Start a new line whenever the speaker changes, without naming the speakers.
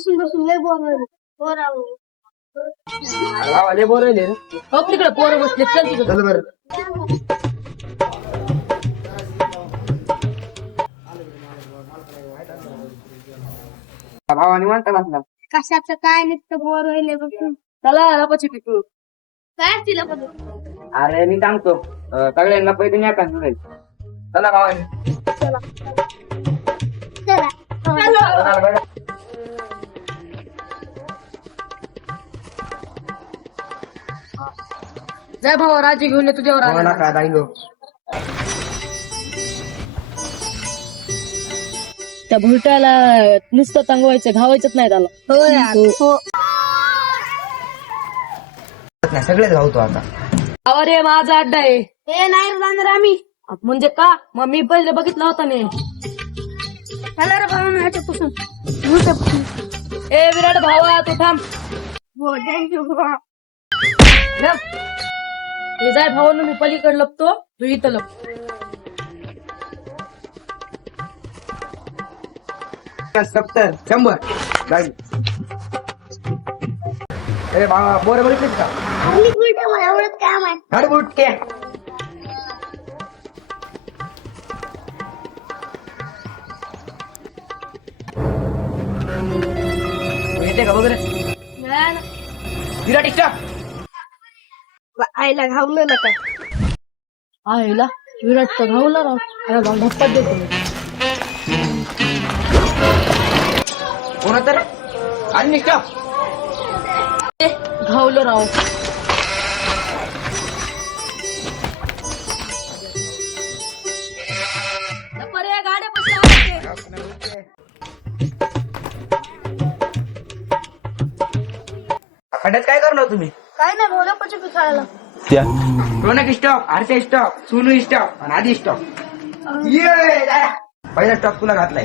बसून बसून लय बोर
बोलवले
हो तिकडे पोरं बसले चल तिकडे.
चल बरं. भावाने म्हणता बसला
कशाचं काय नुसतं बोर होईल बसून
चला लपाची पिकू
काय
अरे मी सांगतो. सगळ्यांना पैसे नाही का चला भावाने.
चला.
जय भावा राजी घेऊन ये तुझ्यावर
हो
आला त्या भुलट्याला नुसतं तंगवायचं घावायचंच नाही त्याला.
हो हो
नाही सगळेच धावतो आता.
अरे माझा अड्डा आहे.
हे नाही रे जाणार आम्ही.
म्हणजे का? मग मी पहिले बघितला होता ने
चला रे भाऊ ह्याच्यापासून.
ए विराट भावा तू थांब.
हो थँक्यू
थांब. हे जाय भावानं मी पलीकडे लपतो तू इथं लप.
सत्तर शंभर. जाईल अरे भावा बोर बघितलीस का?
आपली उलट मला एवढंच काम आहे.
अरे बुटके येते का वगैरे?
नाही ना.
विराट
आईला घावलं नका
आईला विराट तर घावला राव अरे भाऊ धप्पात देतो.
कोण तर आणि
ए, घावलं राव गाड्या
काय करणार तुम्ही
काय नाही बोला पचपी खेळायला त्या.
रोनक स्टॉप आरसे स्टॉप सुनू स्टॉप आणि आधी स्टॉप ये पहिला स्टॉप तुला घातलाय.